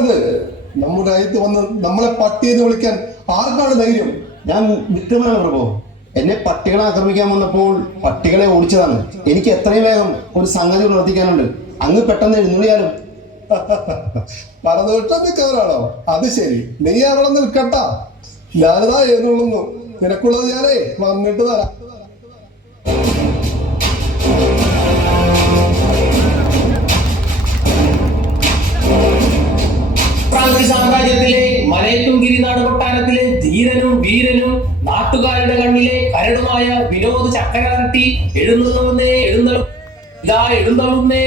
എന്താണിത്? നമ്മുടെ രാജ്യത്ത് വന്ന് നമ്മളെ പട്ടിയെന്ന് വിളിക്കാൻ ആർക്കാണ് ധൈര്യം? ഞാൻ വിക്രമനാണ് പ്രഭു. എന്നെ പട്ടികളെ ആക്രമിക്കാൻ വന്നപ്പോൾ പട്ടികളെ ഓടിച്ചതാണ്. എനിക്ക് എത്രയും വേഗം ഒരു സംഗതി ഉണർത്തിക്കാനുണ്ട്. അങ്ങ് പെട്ടെന്ന് എഴുന്നള്ളിയാലും. പറഞ്ഞു വിട്ടാ നിൽക്കാനാണോ? അത് ശരി, നീ അവിടെ നിൽക്കട്ടാ. ഞാനിതാ എഴുന്നള്ളുന്നു. നിനക്കുള്ളത് ഞാനേ വന്നിട്ട് തരാം. സാമ്രാജ്യത്തിലെ മലയത്തുംഗിരിനാട് കൊട്ടാരത്തിലെ ധീരനും വീരനും നാട്ടുകാരുടെ കണ്ണിലെ കരടുമായ വിനോദ് ചക്രവർത്തി എഴുന്നള്ളുന്നേ, ഇതാ എഴുന്നള്ളുന്നേ.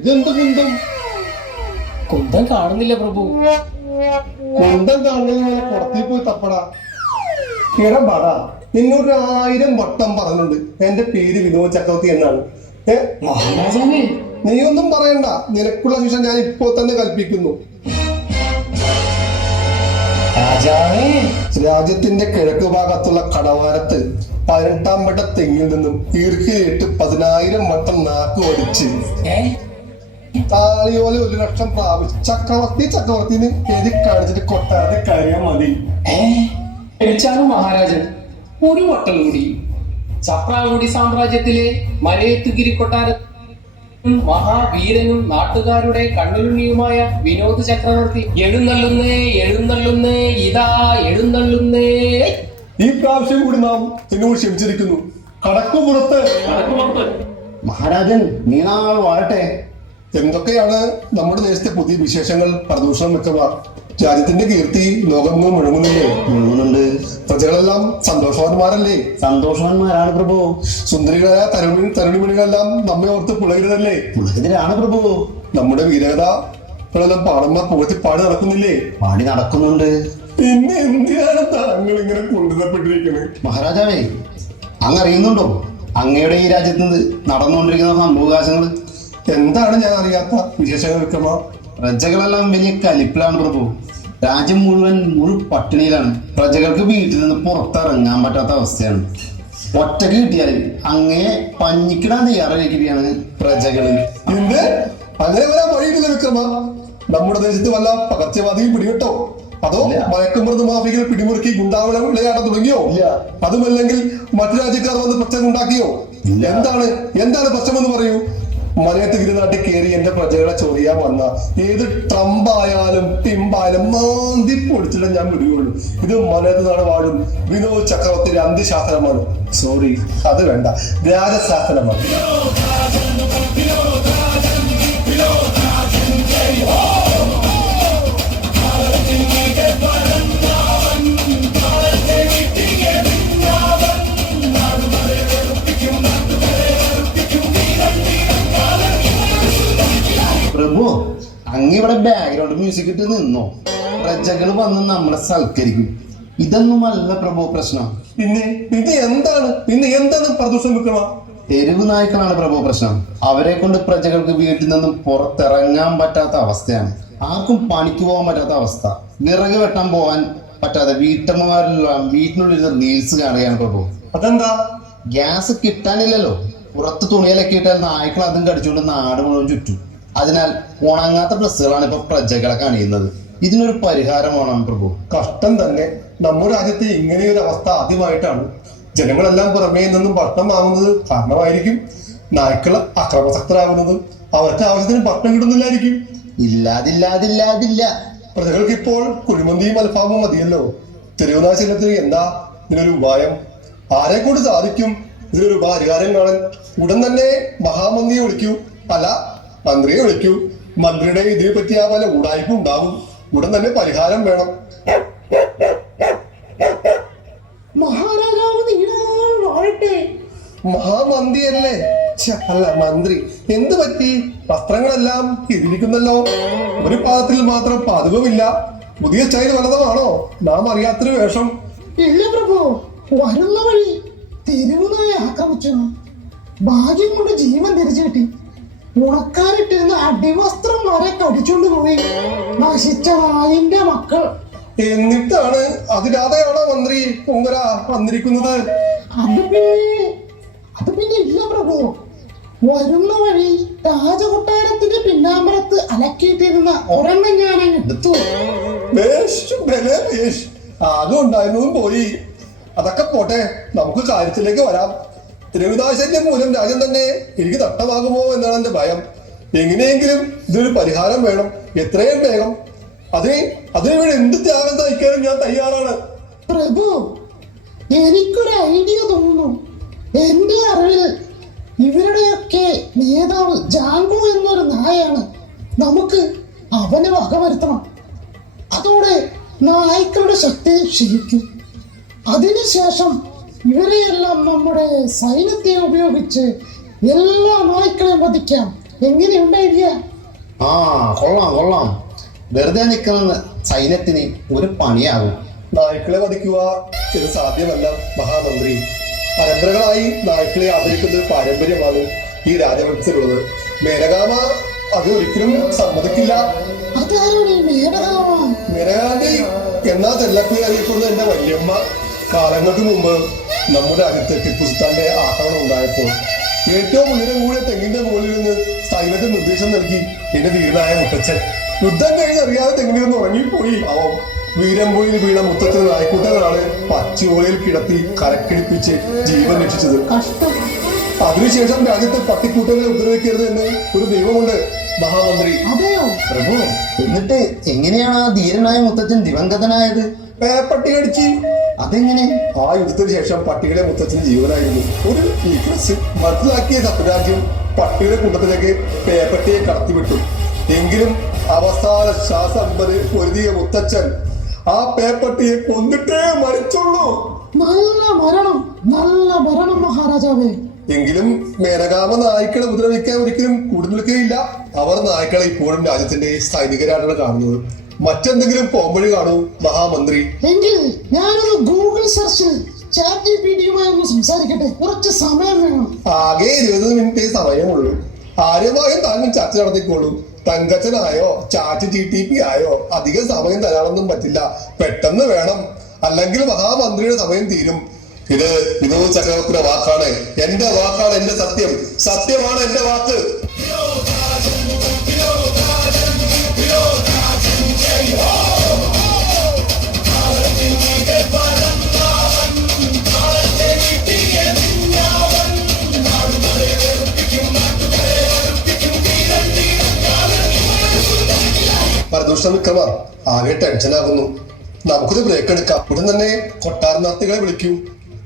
ഇതെന്ത് കുന്തം? കുന്തം കാണുന്നില്ല പ്രഭു. കുന്തം കാണുന്ന പുറത്തേക്ക് പോയി തപ്പടാ. ഇടപടാ, നിന്നോട് 1000 വട്ടം പറഞ്ഞിട്ടുണ്ട് എന്റെ പേര് വിനോദ് ചക്രവർത്തി എന്നാണ്. മഹാരാജാവേ, നീ ഒന്നും പറയണ്ട. നിനക്കുള്ള ശിക്ഷ ഞാൻ ഇപ്പോൾ തന്നെ കൽപ്പിക്കുന്നു. രാജാവേ, രാജ്യത്തിന്റെ കിഴക്ക് ഭാഗത്തുള്ള കടവാരത്ത് 18ാം വട്ട തെങ്ങിൽ നിന്നും ഈർക്കിലിട്ട് 10,000 വട്ടം നാക്ക് വടിച്ച് താളിയോലെ 1,00,000 പ്രാവശ്യം ചക്രവർത്തിന്ന് എഴുതി കാണിച്ചിട്ട് കൊട്ടാരത്തിൽ കയറിയാൽ മതി. മഹാരാജൻ ഒരു വട്ടം കൂടി. ചപ്രാങ്കുടി സാമ്രാജ്യത്തിലെ മലയത്തുഗിരി കൊട്ടാര മഹാവീരനും നാട്ടുകാരുടെ കണ്ണിലുണ്ണിയുമായ വിനോദ് ചക്രവർത്തി എഴുന്നള്ളുന്നേ, എഴുന്നള്ളുന്നേ, ഇതാ എഴുന്നള്ളുന്നേ. ഈ പ്രാവശ്യം കൂടി നാം എന്നോട് ക്ഷമിച്ചിരിക്കുന്നു. കടക്കുപുറത്ത് മഹാരാജൻ നീണാൾ വാഴട്ടെ. എന്തൊക്കെയാണ് നമ്മുടെ ദേശത്തെ പുതിയ വിശേഷങ്ങൾ? പ്രദൂഷണം വെക്കുക. രാജ്യത്തിന്റെ കീർത്തി ലോകമെങ്ങും മുഴുകുന്നുണ്ട്. പ്രജകളെല്ലാം സന്തോഷവാന്മാരല്ലേ? സന്തോഷവാന്മാരാണ് പ്രഭു. സുന്ദരികളായ തരുണിമണികളെല്ലാം നമ്മെ ഓർത്ത് പുളകിതരല്ലേ? പുളകിതരാണ് പ്രഭു. നമ്മുടെ വീരകഥകളെല്ലാം പാടന്മാർ പുകഴ്ത്തി പാടി നടക്കുന്നില്ലേ? പാടി നടക്കുന്നുണ്ട്. പിന്നെ എന്തിനാണ് താങ്കൾ ഇങ്ങനെ കുണ്ടിതപ്പെട്ടിരിക്കുന്നത്? മഹാരാജാവേ, അങ്ങ് അറിയുന്നുണ്ടോ അങ്ങയുടെ ഈ രാജ്യത്ത് നിന്ന് നടന്നുകൊണ്ടിരിക്കുന്ന സംഭവകാശങ്ങൾ? എന്താണ് ഞാൻ അറിയാത്ത വിശേഷങ്ങൾ? പ്രജകളെല്ലാം വലിയ കലിപ്പിലാണ് പ്രഭു. രാജ്യം മുഴുവൻ പട്ടിണിയിലാണ്. പ്രജകൾക്ക് വീട്ടിൽ നിന്ന് പുറത്തിറങ്ങാൻ പറ്റാത്ത അവസ്ഥയാണ്. ഒറ്റക്ക് കിട്ടിയാലും അങ്ങയെ പഞ്ഞിക്കിടാൻ തയ്യാറായിരിക്കുകയാണ് പ്രജകള്. എന്ത്? അങ്ങനെ വരാൻ വഴിയില്ല വിക്രമ. നമ്മുടെ ദേശത്ത് വല്ല പകർച്ചവാദിയും പിടികിട്ടോ? അതോ മയക്കുമരുന്ന് മാഫിയകൾ പിടിമുറുക്കി ഗുണ്ടാവള വിളയാട്ടം തുടങ്ങിയോ? അതുമല്ലെങ്കിൽ മറ്റു രാജ്യക്കാർ വന്ന് പ്രശ്നം ഉണ്ടാക്കിയോ? എന്താണ് പ്രശ്നമെന്ന് പറയൂ. മലയത്തുഗിരി നാട്ടിൽ കയറി എന്റെ പ്രജകളെ ചൊറിയാൻ വന്ന ഏത് ട്രംപായാലും ടിമ്പായാലും മാന്തി പൊടിച്ചിട്ട് ഞാൻ വിടുകയുള്ളൂ. ഇത് മലയത്ത് നാട് വാഴും വിനോദ് ചക്രവർത്തിയുടെ അന്ത്യശാസനമാണ്. സോറി, അത് വേണ്ട, രാജശാസനമാണ്. പ്രഭു, അങ്ങിവിടെ ബാക്ക്ഗ്രൗണ്ട് മ്യൂസിക് ഇട്ട് നിന്നോ? പ്രജകൾ വന്ന് നമ്മളെ സൽക്കരിക്കും. ഇതൊന്നുമല്ല പ്രഭു പ്രശ്നം. പിന്നെ എന്താണ് പ്രദൂഷണം വെക്കണം? തെരുവ് നായ്ക്കളാണ് പ്രഭു പ്രശ്നം. അവരെ കൊണ്ട് പ്രജകൾക്ക് വീട്ടിൽ നിന്നും പുറത്തിറങ്ങാൻ പറ്റാത്ത അവസ്ഥയാണ്. ആർക്കും പണിക്ക് പോകാൻ പറ്റാത്ത അവസ്ഥ. വിറക് വെട്ടാൻ പോകാൻ പറ്റാതെ വീട്ടമ്മമാരെല്ലാം വീട്ടിനുള്ളിൽ റീൽസ് കാണുകയാണ് പ്രഭു. അതെന്താ? ഗ്യാസ് കിട്ടാനില്ലല്ലോ. പുറത്ത് തുണിയിലൊക്കെ ഇട്ടാൽ നായ്ക്കൾ അതും കടിച്ചുകൊണ്ട് നാട് മുഴുവൻ ചുറ്റും. അതിനാൽ ഉണങ്ങാത്ത ഡ്രസ്സുകളാണ് ഇപ്പൊ പ്രജകളെ കാണിയുന്നത്. ഇതിനൊരു പരിഹാരമാണ് പ്രഭു. കഷ്ടം തന്നെ. നമ്മുടെ രാജ്യത്ത് ഇങ്ങനെയൊരു അവസ്ഥ ആദ്യമായിട്ടാണ്. ജനങ്ങളെല്ലാം പുറമേ നിന്നും ഭക്ഷണം വാങ്ങുന്നത് കാരണമായിരിക്കും നായ്ക്കൾ അക്രമസക്തരാകുന്നത്. അവർക്ക് ആവശ്യത്തിന് ഭക്ഷണം കിട്ടുന്നില്ലായിരിക്കും. ഇല്ലാതില്ല. പ്രജകൾക്ക് ഇപ്പോൾ കുഴിമന്തിയും അൽഫാമും മതിയല്ലോ. തെരുവുനാശനത്തിന് എന്താ ഇതിനൊരു ഉപായം? ആരെ കൊണ്ട് സാധിക്കും ഇതിനൊരു പരിഹാരം കാണാൻ? ഉടൻ തന്നെ മഹാമന്ത്രിയെ വിളിക്കൂ, അല്ല മന്ത്രിയെ വിളിക്കൂ. മന്ത്രിയുടെ ഇതിനെ പറ്റി ആ പല ഉടായ്പ ഉണ്ടാവും. ഉടൻ തന്നെ പരിഹാരം വേണം. മഹാരാജാവ് വാഴട്ടെ. മഹാമന്ത്രി അല്ലേ? അല്ല മന്ത്രി. എന്ത് പറ്റി? വസ്ത്രങ്ങളെല്ലാം ഇരിക്കുന്നല്ലോ. ഒരു പാദത്തിൽ മാത്രം പാതകമില്ല. പുതിയ സ്റ്റൈൽ വല്ലതുമാണോ? നാം അറിയാത്തൊരു വേഷം. ഇല്ല പ്രഭു, വരുന്ന വഴി തെരുവുനായ ആക്രമിച്ചു. ഭാഗ്യം കൊണ്ട് ജീവൻ തിരിച്ചു കിട്ടി. ഉണക്കാനിട്ടിരുന്ന അടിവസ്ത്രം വരെ കടിച്ചോണ്ട് പോയി. നശിച്ച നായിന്റെ മക്കൾ. എന്നിട്ടാണ് അതിരാതെയാണോ മന്ത്രി പൊങ്കര വന്നിരിക്കുന്നത്? അത് പിന്നെ ഇല്ല പ്രഭു. വരുന്ന വഴി രാജകൊട്ടാരത്തിന്റെ പിന്നാമ്പറത്ത് അലക്കിയിട്ടിരുന്ന ഒരെണ്ണം ഞാൻ എടുത്തു. ആകെ ഉണ്ടായിരുന്നതും പോയി. അതൊക്കെ പോട്ടെ, നമുക്ക് കാര്യത്തിലേക്ക് വരാം. തിരുവിതാശല്യം മൂലം രാജ്യം തന്നെ എനിക്ക് തട്ടമാകുമോ എന്നാണ് എന്റെ ഭയം. എങ്ങനെയെങ്കിലും ഇതിനൊരു പരിഹാരം വേണം, എത്രയും വേഗം. അതിനുവേണ്ടി എന്ത് ത്യാഗം സഹിക്കാനും ഞാൻ തയ്യാറാണ്. പ്രഭു, എനിക്കൊരു ഐഡിയ തോന്നുന്നു. എന്റെ അറിവിൽ ഇവരുടെയൊക്കെ നേതാവ് ജാങ്കോ എന്നൊരു നായാണ്. നമുക്ക് അവനെ വകവരുത്തണം. അതോടെ നായ്ക്കളുടെ ശക്തി ക്ഷയിക്കും. അതിനുശേഷം ഇവരെയെല്ലാം നമ്മുടെ സൈന്യത്തെ ഉപയോഗിച്ച് എല്ലാ നായ്ക്കളെയും വധിക്കാം. എങ്ങനെയുണ്ട് ഐഡിയ? കൊള്ളാം. വെറുതെ നിൽക്കുന്ന സൈന്യത്തിന് ഒരു പണിയാകും. നായ്ക്കളെ വധിക്കുക ഇത് സാധ്യമല്ല മഹാമന്ത്രി. പരമ്പരകളായി നായ്ക്കളെ ആദരിക്കുന്നത് പാരമ്പര്യമാണ് ഈ രാജവംശത്തിലുള്ളത്. മേനകാമ അത് ഒരിക്കലും സമ്മതിക്കില്ല. മേനകാന്തി എന്നാ തെല്ലപ്പി അറിയപ്പെടുന്ന എന്റെ വല്യമ്മ. കാലങ്ങൾക്ക് മുമ്പ് നമ്മുടെ രാജ്യത്ത് ടിപ്പു സുൽത്താന്റെ ആക്രമണം ഉണ്ടായപ്പോൾ ഏറ്റവും ഉയരം കൂടിയ തെങ്ങിന്റെ മുകളിൽ നിന്ന് സൈന്യത്തിന് നിർദ്ദേശം നൽകി എന്റെ ധീരനായ മുത്തച്ഛൻ. യുദ്ധം കഴിഞ്ഞറിയാതെ തെങ്ങിൽ നിന്ന് ഉറങ്ങിപ്പോയി. അവൻ വീരമ്പൊയിൽ വീണ മുത്തച്ഛൻ നായ്ക്കൂട്ടങ്ങളാണ് പച്ചയോലയിൽ കിടത്തി കരക്കിടിപ്പിച്ച് ജീവൻ രക്ഷിച്ചത്. അതിനുശേഷം രാജ്യത്ത് പട്ടിക്കൂട്ടങ്ങളെ ഉപദ്രവിക്കരുത് എന്ന് ഒരു ദൈവമുണ്ട് മഹാമന്ത്രി. പ്രഭു, എന്നിട്ട് എങ്ങനെയാണ് ആ ധീരനായ മുത്തച്ഛൻ ദിവംഗതനായത്? പട്ടി കടിച്ച്. അതെങ്ങനെ? ആ യുദ്ധത്തിന് ശേഷം പട്ടികളെ മുത്തച്ഛന് ജീവനായിരുന്നു. ഒരു വീക്ക്നെസ് മനസ്സിലാക്കിയ ശത്രുരാജ്യം പട്ടിയുടെ കൂട്ടത്തിലേക്ക് പേപ്പട്ടിയെ കടത്തിവിട്ടു. എങ്കിലും അവസാന ശ്വാസം വരെ പൊരുതിയ മുത്തച്ഛൻ ആ പേപ്പട്ടിയെ കൊന്നിട്ടേ മരിച്ചുള്ളൂ. നല്ല ഭരണം മഹാരാജാവേ. എങ്കിലും മേനകാമ നായ്ക്കളെ ഉപദ്രവിക്കാൻ ഒരിക്കലും കൂടി നിൽക്കുകയില്ല. അവർ നായ്ക്കളെ ഇപ്പോഴും രാജ്യത്തിന്റെ സൈനികരാണ് കാണുന്നത്. മറ്റെന്തെങ്കിലും പോംവഴി കാണൂ മഹാമന്ത്രി. എങ്കിൽ ഞാനൊന്ന് ഗൂഗിൾ സെർച്ച് ചാറ്റ്ജിപിടിയുമായി ഒന്ന് സംസാരിക്കട്ടെ. കുറച്ച് സമയം വേണം. ആകെ 20 മിനിറ്റ് സമയമുള്ളൂ. ആര്യമായും താങ്കൾ ചർച്ച നടത്തിക്കോളൂ. തങ്കച്ചനായോ ചാറ്റ് GTP ആയോ അധികം സമയം തരാനൊന്നും പറ്റില്ല. പെട്ടെന്ന് വേണം, അല്ലെങ്കിൽ മഹാമന്ത്രിയുടെ സമയം തീരും. ഇത് വിനോദ് ചക്രവർത്തിയുടെ വാക്കാണ്. എന്റെ വാക്കാണ് എന്റെ സത്യം. സത്യമാണ് എന്റെ വാക്ക്. പരദൂഷണ വിക്രമ ആകെ ടെൻഷനാകുന്നു. നമുക്കൊരു ബ്രേക്ക് എടുക്കാം. ഉടൻ തന്നെ കൊട്ടാര നർത്തകളെ വിളിക്കൂ.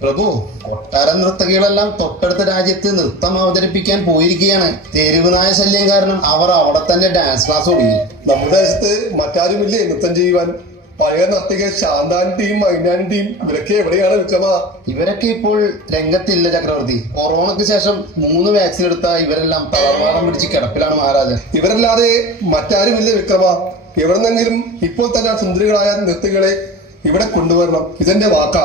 പ്രഭു, കൊട്ടാര നർത്തകികളെല്ലാം തൊട്ടടുത്ത രാജ്യത്ത് നൃത്തം അവതരിപ്പിക്കാൻ പോയിരിക്കുകയാണ്. തെരുവുനായ ശല്യം കാരണം അവർ അവിടെ തന്നെ ഡാൻസ് ക്ലാസ് തുടങ്ങി. നമ്മുടെ ദേശത്ത് മറ്റാരുമില്ലേ നൃത്തം ചെയ്യുവാൻ? പഴയ നർത്തക ശാന്താന്റെയും മൈനാന്റെയും ഇവരൊക്കെ എവിടെയാണ് വിക്രമ? ഇവരൊക്കെ ഇപ്പോൾ രംഗത്തില്ല ചക്രവർത്തി. കൊറോണയ്ക്ക് ശേഷം 3 വാക്സിൻ എടുത്ത ഇവരെല്ലാം തളർവാദം പിടിച്ച് കിടപ്പിലാണ് മഹാരാജൻ. ഇവരല്ലാതെ മറ്റാരുമില്ലേ വിക്രമ? എവിടെന്നെങ്കിലും ഇപ്പോൾ തന്നെ സുന്ദരികളായ നൃത്തകളെ ഇവിടെ കൊണ്ടുവരണം. ഇതെന്റെ വാക്കാ.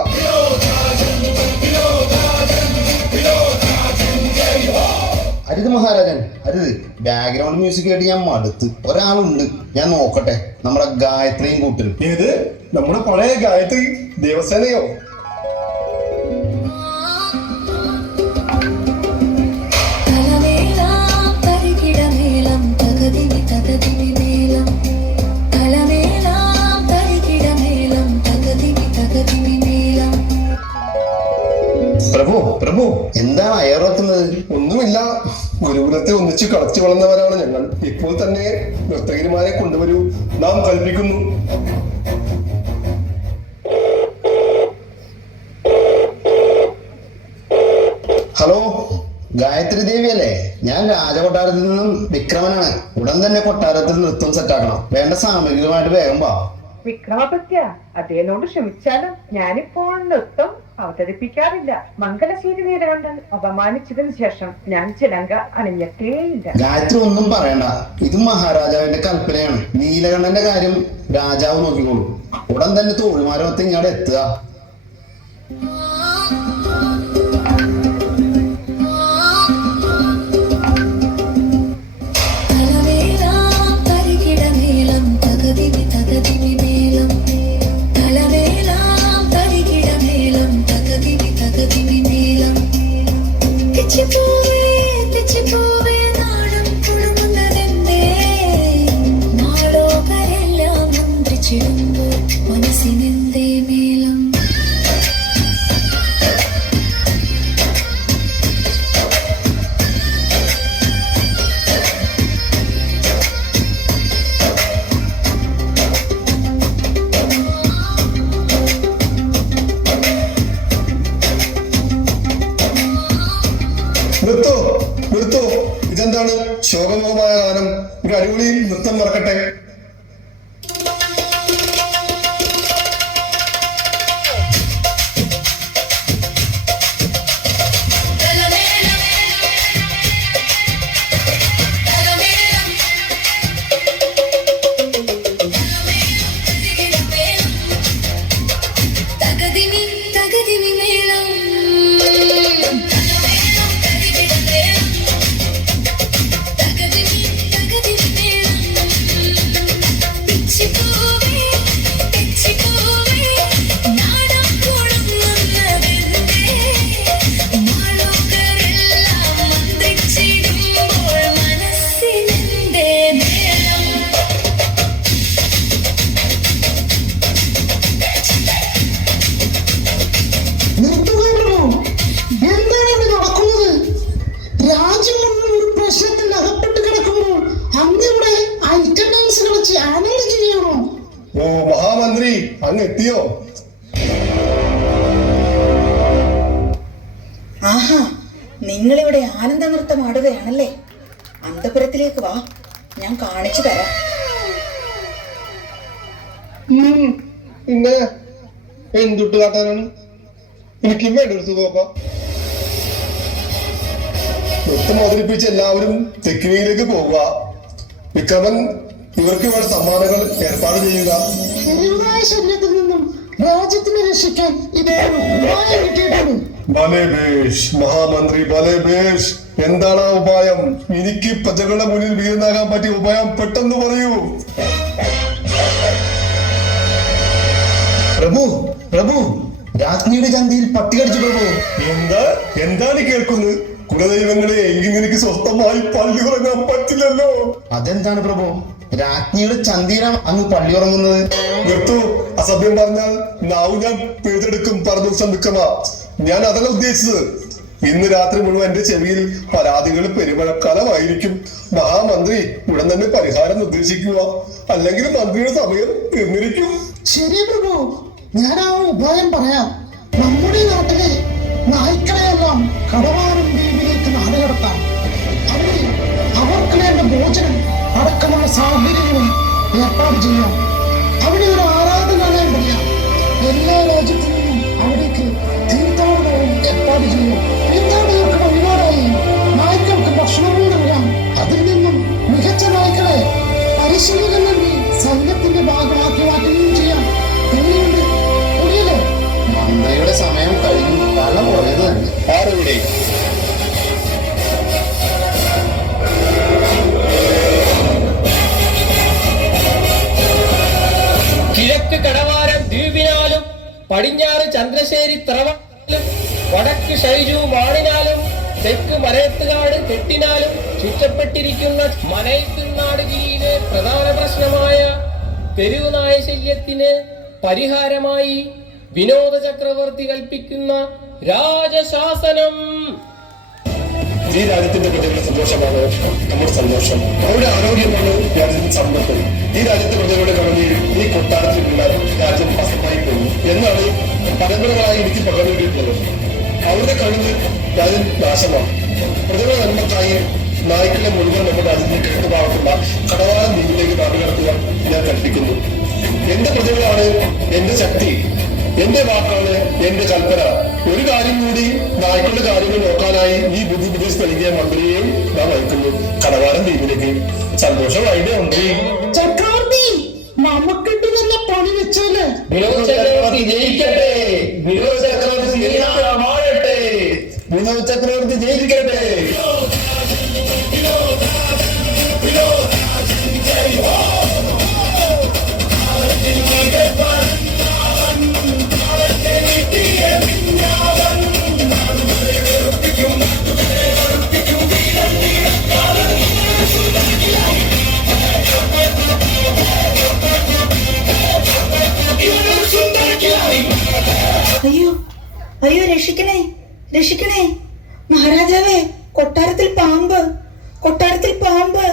അരുത് മഹാരാജൻ, അരുത്. ബാക്ക്ഗ്രൗണ്ട് മ്യൂസിക് ആയിട്ട് ഞാൻ മടുത്ത്. ഒരാളുണ്ട്, ഞാൻ നോക്കട്ടെ. നമ്മുടെ ഗായത്രിയും കൂട്ടരും. ഏത്? നമ്മുടെ പഴയ ഗായത്രി ദേവസേനയോ? പരികിടമേളം തകതിനി തകതിനി മേളം കളമേള നടക്കുന്നത്? ഒന്നുമില്ല, ഗുരുകുലത്തെ ഒന്നിച്ച് കളിച്ചു വളർന്നവരാണ് ഞങ്ങൾ. ഇപ്പോൾ തന്നെ നർത്തകന്മാരെ കൊണ്ടുവരൂ, നാം കൽപ്പിക്കുന്നു. ഹലോ, ഗായത്രി ദേവി അല്ലേ? ഞാൻ രാജകൊട്ടാരത്തിൽ നിന്നും വിക്രമനാണ്. ഉടൻ തന്നെ കൊട്ടാരത്തിൽ നൃത്തം സെറ്റാക്കണം. വേണ്ട സാമഗ്രികളുമായിട്ട് വേഗം വാ. വിക്രമപത്യ, അദ്ദേഹത്തോട് ക്ഷമിച്ചാലും ഞാനിപ്പോൾ നൃത്തം അവതരിപ്പിക്കാറില്ല. മംഗലശ്ശേരി നീലകണ്ഠൻ അപമാനിച്ചതിന് ശേഷം ഞാൻ ചിലങ്ക അണിഞ്ഞിട്ടേയില്ല. ഗായത്രി ഒന്നും പറയണ്ട, ഇത് മഹാരാജാവിന്റെ കൽപ്പനയാണ്. നീലകണ്ഠന്റെ കാര്യം രാജാവ് നോക്കിക്കോളൂ. ഉടൻ തന്നെ തോഴിമാരൊത്ത് ഇങ്ങോട്ട് എത്തുക. നിർത്തോ നിർത്തോ, ഇതെന്താണ് ശോകമോഹമായ ഗാനം? ഒരു അടിപൊളി നൃത്തം മറക്കട്ടെ. ഓ മഹാമന്ത്രി, അങ്ങ് എത്തിയോ? ആഹാ, നിങ്ങളിവിടെ ആനന്ദ നൃത്തം ആടുകയാണല്ലേ? അന്തപുരത്തിലേക്ക് വാ, ഞാൻ കാണിച്ചു തരാം. പിന്നെ എന്തുട്ട് കാട്ടാനാണ്? എനിക്കും വേണ്ട ഒരു സുഖമൊക്കെ. നൃത്തം അവതരിപ്പിച്ച് എല്ലാവരും തെക്കുവയിലേക്ക് പോവുക. വിക്രമൻ ഇവർക്ക് വേണ്ട സമ്മാനങ്ങൾ ഏർപ്പാട് ചെയ്യുക. തെരുവുനായ ശല്യത്തിൽ നിന്നും രാജ്യത്തിനെ രക്ഷിക്കാൻ ഇതൊരു ഉപായം കിട്ടിയിട്ടുണ്ട്. ഭലേ ബേഷ് മഹാമന്ത്രി, ഭലേ ബേഷ്. എന്താണ് ആ ഉപായം? എനിക്ക് പ്രജകളുടെ മുന്നിൽ വീരനാകാൻ പറ്റിയ ഉപായം പെട്ടെന്ന് പറയൂ. പ്രഭു, പ്രഭു, രാജ്ഞിയുടെ ചന്തിയിൽ പട്ടി കടിച്ചു പ്രഭു. എന്താണ് കേൾക്കുന്നത്? കുലദൈവങ്ങളെ, എങ്കിൽ എനിക്ക് സ്വസ്ഥമായി പള്ളി ഉറങ്ങാൻ പറ്റില്ലല്ലോ. അതെന്താണ് പ്രഭു? രാജ്ഞിയുടെ ചന്തിയിലാണ് അങ്ങ് പള്ളി ഉറങ്ങുന്നത്. നിർത്തു, അസഭ്യം പറഞ്ഞാൽ നാവ് ഞാൻ പിഴുതെടുക്കും. പറഞ്ഞു വിക്രമ, ഞാൻ അതല്ല ഉദ്ദേശിച്ചത്. ഇന്ന് രാത്രി മുഴുവൻ എന്റെ ചെവിയിൽ പരാതികൾ പെരുമഴക്കാലമായിരിക്കും. മഹാമന്ത്രി ഉടൻ തന്നെ പരിഹാരം നിർദ്ദേശിക്കുക, അല്ലെങ്കിൽ മന്ത്രിയുടെ സമയം തീർന്നിരിക്കും. ശരി പ്രഭു, ഞാൻ ആ ഉപായം പറയാം. നമ്മുടെ നാട്ടിലെ നായ്ക്കളെയെല്ലാം കടവാരം ദ്വീപിലേക്ക് നാടുകടത്താം. അവിടെ അവർക്ക് വേണ്ട ഭോജനം അടക്കമുള്ള സാഹചര്യങ്ങളും ഏർപ്പാട് ചെയ്യാം. അവിടെ ഒരു ആരാധനാലയം പറയാം. എല്ലാ രാജ്യത്തു നിന്നും അവിടേക്ക് തീർത്ഥാടനവും ഏർപ്പാട് ചെയ്യും. തീർത്ഥാടകർക്ക് വഴിപാടായി നായ്ക്കൾക്ക് ഭക്ഷണവും നൽകാം. അതിൽ നിന്നും മികച്ച നായ്ക്കളെ പരിശീലനം നൽകി സൈന്യത്തിന്റെ ഭാഗമാക്കി മാറ്റുകയും ചെയ്യാം. എങ്ങനെയുണ്ട്? പുരിയല്ലേ? മന്ത്രിയുടെ സമയം കഴിഞ്ഞു, തല പോയത് തന്നെ. ആരെവിടെ? കിഴക്ക് കടവാരം ദ്വീപിനാലും പടിഞ്ഞാറ് ചന്ദ്രശ്ശേരി ത്രവാലും വടക്ക് ഷൈജു മാണിനാലും തെക്ക് മലയത്തുകാട് കെട്ടിനാലും ചുറ്റപ്പെട്ടിരിക്കുന്ന മലയത്തുനാടുകയിലെ പ്രധാന പ്രശ്നമായ തെരുവുനായ ശല്യത്തിന് പരിഹാരമായി വിനോദ ചക്രവർത്തി കൽപ്പിക്കുന്ന രാജശാസനം. ഈ രാജ്യത്തിന്റെ പ്രജകളുടെ സന്തോഷമാണ് നമ്മുടെ സന്തോഷം. അവരുടെ ആരോഗ്യമാണ് രാജ്യത്തിന്റെ സമ്പത്ത്. ഈ രാജ്യത്തെ പ്രജകളുടെ കടലിൽ ഈ കൊട്ടാരത്തിലുള്ള രാജ്യം അസമായി പോകുന്നു എന്നാണ് പരമ്പരകളായി എനിക്ക് പകർന്നു കിട്ടുന്നത്. അവരുടെ കണ്ണിന് രാജ്യം നാശമാണ്. പ്രജകളുടെ നന്മക്കായി നായ്ക്കളെ മുഴുവൻ നമ്മുടെ രാജ്യത്തിന്റെ കിഴക്ക് ഭാഗത്തുള്ള കടവാളം ദ്വീപിലേക്ക് നാടുകടത്തുക ഞാൻ കൽപ്പിക്കുന്നു. എന്റെ പ്രജകളാണ് എന്റെ ശക്തി, എന്റെ വാക്കാണ് എന്റെ കൽപ്പന. ഒരു കാര്യം കൂടി, നായ്ക്കളുടെ കാര്യങ്ങൾ നോക്കാനായി ഈ ബുദ്ധി വിദേശ നൽകിയ മന്ത്രിയെയും നാം അയക്കുന്നു കടവാരം ദ്വീപിലേക്ക്. സന്തോഷമായില്ലേ മന്ത്രി? ചക്രവർത്തി, നമുക്കിട്ട് തന്നെ പണി വെച്ചല്ലേ. വിനോദ് ചക്രവർത്തി ജയിക്കട്ടെ, വിനോദ് ചക്രവർത്തി ശ്രീരാമാവട്ടെ, വിനോദ് ചക്രവർത്തി ജയിക്കട്ടെ. അയ്യോ അയ്യോ, രക്ഷിക്കണേ രക്ഷിക്കണേ, മഹാരാജാവേ, കൊട്ടാരത്തിൽ പാമ്പ്, കൊട്ടാരത്തിൽ പാമ്പ്.